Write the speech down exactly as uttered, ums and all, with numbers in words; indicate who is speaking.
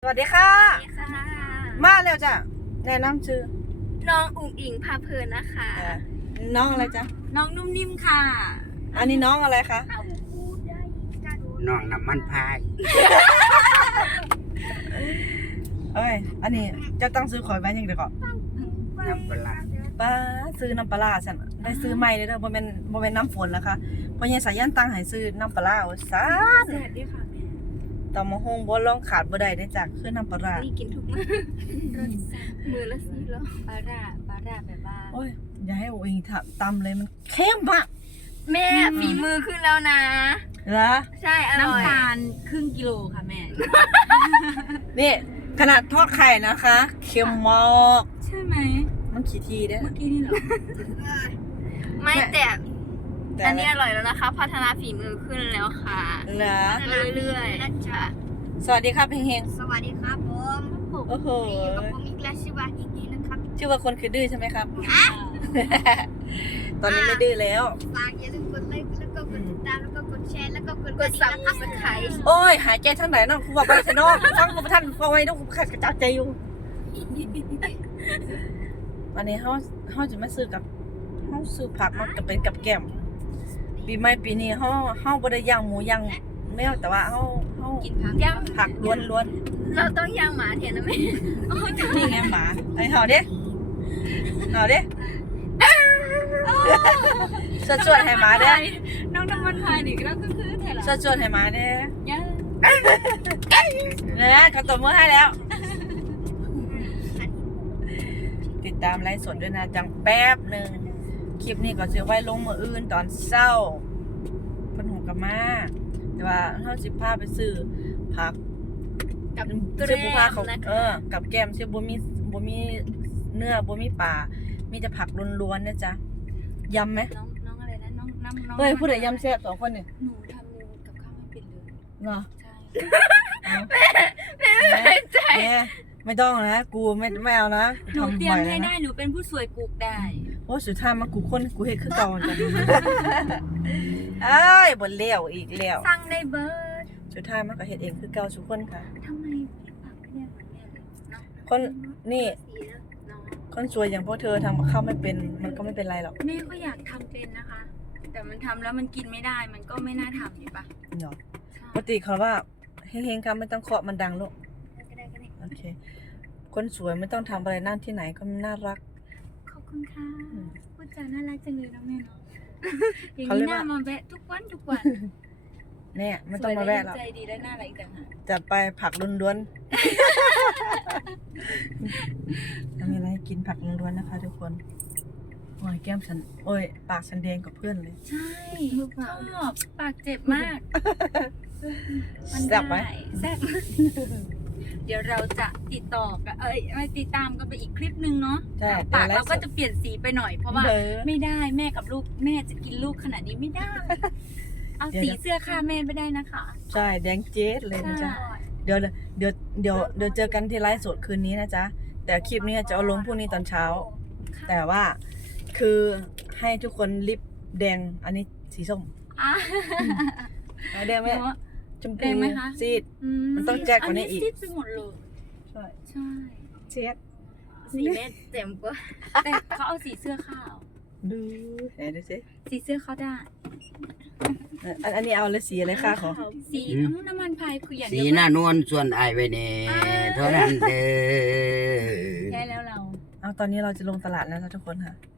Speaker 1: สวัสดีค่ะ
Speaker 2: สวัสดีค่ะ
Speaker 1: มาแล้วจ้ะแนะนำชื่อ
Speaker 2: น้องอุ๋งอิงพาเพลินนะคะ
Speaker 1: เอ่อน้องอะไรจ๊ะ
Speaker 3: น้องนุ่มนิ่มค่ะ
Speaker 1: อันนี้น้องอะไรคะ
Speaker 4: น้องน้ำมันพาย
Speaker 1: เอ้ยอันนี้เจะตั้งซื้อข่อยไว้ยังเดี๋ยวก่อน
Speaker 4: น้ำปลา
Speaker 1: ป้าซื้อน้ำปลาร้าฉันได้ซื้อใหม่เลยเด้อบ่แม่นบ่แม่นน้ำฝนแล้วค่ะเพราะยังสายันตั้งให้ซื้อน้ำปลาร้าว่าซ่า
Speaker 3: แซ่บด้วยค่ะแม่
Speaker 1: ตำมะฮงบ่ลองขาดบ่ได้ได้อจ้ะคือน้ำปลาร้า
Speaker 2: นี่กินทุกมื้อมือละสี่แล้ว
Speaker 3: ปลาร่าปลาร่าแบบว่า
Speaker 1: โอ้ยอย่าให้โอ้ยตำเลยมันเข้มมาก
Speaker 2: แม่ฝีมือขึ้นแล้วนะ
Speaker 1: เหรอ
Speaker 2: ใช่อร่อย
Speaker 3: น้ำตาลครึ่งกิโลค่ะแม่
Speaker 1: นี่ขนาดทอดไข่นะคะเค็มมาก
Speaker 3: ใช่ไหม
Speaker 1: มันขี้ทีเด้อ
Speaker 3: เมื่อกี้นี่เหรอ
Speaker 2: ไม่แต่
Speaker 1: แต่
Speaker 2: อันนี้อร่อยแล้วนะคะ พัฒนาฝีมือขึ้นแล้วค่ะ
Speaker 1: เหรอ
Speaker 2: เรื่อยๆค่ะ
Speaker 1: สวัสดีครับเฮง
Speaker 2: สวัสดีครับผม
Speaker 1: ๆโอ้โห
Speaker 2: อยู่กับผมอีกแล้วชื่อว่าอีกทีนะครับ
Speaker 1: ชื่อว่าคนคือดื้อใช่ไหมครับ ตอนนี้ไม่ดื้อแล้ว
Speaker 2: ฝากอย่าลืมกดไลค์แล้วก็กดติดตามแล้วก็กดแชร์แล้วก็กดกดซับสไครต์
Speaker 1: โอ้ย หายใจทั้งไหนน้องคุณบอกไปเถอะน้องฟังคุณท่านฟังไว้น้องคุณขัดกระจัดใจอยู่วันนี้เขาเขาจะมาซื้อกับเขาซื้อผักมากับเป็นกับแก้มปีใหม่ปีนี้เขาเขาบไดย่างหมูย่างแมวแต่ว่าเขาเขา
Speaker 2: กินผักย่าง
Speaker 1: ผักล้วนล้วน
Speaker 2: เราต้องย่างหมาแทนนะแม่
Speaker 1: ๆนี่ไงหมาไอ้เห่าเด้เห่าเด้สวดสวดให้หมาเด้
Speaker 3: น้องน้ำมันพายนี่ก็คือคือไทยละ
Speaker 1: สวดสวดให้หมาเด้
Speaker 3: ย่า
Speaker 1: เนี่ยเขาตบมือให้แล้ว ติดตามไลฟ์สดด้วยนะจังแป๊บหนึ่งคลิปนี้ก็จะไว้ลงมืออื่นตอนเช้าเป็นหูกับมาแต่ว่าเขาสิพาไปซื้อผัก
Speaker 2: กับ
Speaker 1: ซื้อผู้พาเขา
Speaker 2: นะ
Speaker 1: เอ
Speaker 2: คะ
Speaker 1: อกับแก้มซื้อบ่มีบ่มีเนื้อบ่มีปลามีแต่ผักล้วนๆนะจ๊ะยำไหม
Speaker 3: น้องน้องอะไรนะน้องน้ำน้อง
Speaker 1: เฮ้ยพูดแต่ยำแซ่บสองคนเนี่ย
Speaker 3: หนูทำกับข้าวไม่เป็นเลย
Speaker 1: เหรอ
Speaker 3: ใช่
Speaker 1: เอาแม่แม่ไม่ต้องนะกูไม่ไม่เอานะ
Speaker 3: หนูเตรียม
Speaker 1: บ่อ
Speaker 3: ให้
Speaker 1: ล
Speaker 3: ได้
Speaker 1: นะ
Speaker 3: หนูเป็นผู้สวยปลูกได้
Speaker 1: โอ้สุดท้ายมากูคนกูเฮ็ดคือเก่าจ้ะ เอ้ยบ่เลี้ยวอีกแล้ว
Speaker 2: สั่งได้เบิร์ด
Speaker 1: สุดท้ายมันก็เฮ็ดเองคือเก่าทุกคนค่ะ
Speaker 3: ทำไมปากเรียกเหมือนแม่เลยเนาะ
Speaker 1: คนนี่
Speaker 2: สีแล้ว
Speaker 3: น้อง
Speaker 1: คนสวยอย่างพวกเธอทำกับข้าวไม่เป็นมันก็ไม่เป็นไรหรอก
Speaker 3: แม่ก็อยากทำเป็นนะคะ แต่มันทำแล้วมันกินไม่ได้มันก็ไม่น่าทำดีปะ
Speaker 1: เนาะ
Speaker 3: ใช่
Speaker 1: ปกติเขาว่าเฮงๆครับไม่ต้องเคาะมันดังลูก
Speaker 2: ก็ได้ก็ได้
Speaker 1: โอเค คนสวยไม่ต้องทำอะไรนั่นที่ไหนก็น่ารัก
Speaker 3: ขอบคุณค่ะ
Speaker 1: อืม
Speaker 3: พูดจาน่ารักจังเลยนะแม่เนาะอย่าง
Speaker 1: เขาเรี
Speaker 3: นี้
Speaker 1: ยก
Speaker 3: ห
Speaker 1: ว่า
Speaker 3: น้ามาแวะทุกวันทุกวัน
Speaker 1: เนี่ยไม่ต้องมาแวะหรอก
Speaker 3: สยใจดีและน่ารักอีกต่างหาก
Speaker 1: จัดไปผักล้วนๆ ทำอะไรกินผักล้วนๆนะคะ ทุกคนโอ้ยแก้มฉันโอ้ยปากฉันแดงกับเพื่อนเลย
Speaker 3: ใช่ชอบปากเจ็บมากมัน
Speaker 1: แซ่บไหม
Speaker 3: ด้แซ่บเดี๋ยวเราจะติดต่อกันเอ้ยไม่ติดตามกันไปอีกคลิปนึงเนาะ
Speaker 1: ใช่
Speaker 3: ปาก
Speaker 1: ดี๋ยวไล
Speaker 3: เรา
Speaker 1: ฟ์ส
Speaker 3: ก็
Speaker 1: ด
Speaker 3: จะเปลี่ยนสีไปหน่อยเพราะว่า
Speaker 1: เด้อ
Speaker 3: ไม่ได้แม่กับลูกแม่จะกินลูกขนาดนี้ไม่ได้ เอาสีเสื้อค่าแม่ไม่ได้นะคะ
Speaker 1: ใช่แดงเจ๊ดเลยนะจ๊ะ เดี๋ยวเดี๋ยวเดี๋ยวเดี๋ยวเจอกันที่ไลฟ์สดคืนนี้นะจ๊ะ แต่คลิปนี้จะเอาลงพรุ่งนี้ตอนเช้า แต่ว่าคือให้ทุกคนลิปแดงอันนี้สีส้ม
Speaker 3: อ่ะ
Speaker 1: เอาแดงไหม
Speaker 3: เนาะ
Speaker 1: ชม
Speaker 3: แด
Speaker 1: พู
Speaker 3: งไหมคะ
Speaker 1: ซีด
Speaker 3: อื
Speaker 1: มันต้องแจ็คกว่านี้อีก
Speaker 3: ซีดไปหมดเลย
Speaker 1: ใช่
Speaker 3: ใช่
Speaker 1: เช็ด
Speaker 2: สีแม่เต็มกว่า
Speaker 3: แต่เขาเอาสีเสื้อขาว
Speaker 1: ดูไหนดูสิ
Speaker 3: สีเสื้อเขาได้
Speaker 1: อันอันนี้เอาเลยสีอะไรค่ะขอ
Speaker 3: สีน้ำน้ำมันพายคืออย่าง
Speaker 4: สี
Speaker 3: เดียว
Speaker 4: หน้านวลส่วนอายไว้เน่เท่านั้นเด้อ
Speaker 3: ใช่แล้วเรา
Speaker 1: เอาตอนนี้เราจะลงตลาดแล้วนะทุกคนค่ะ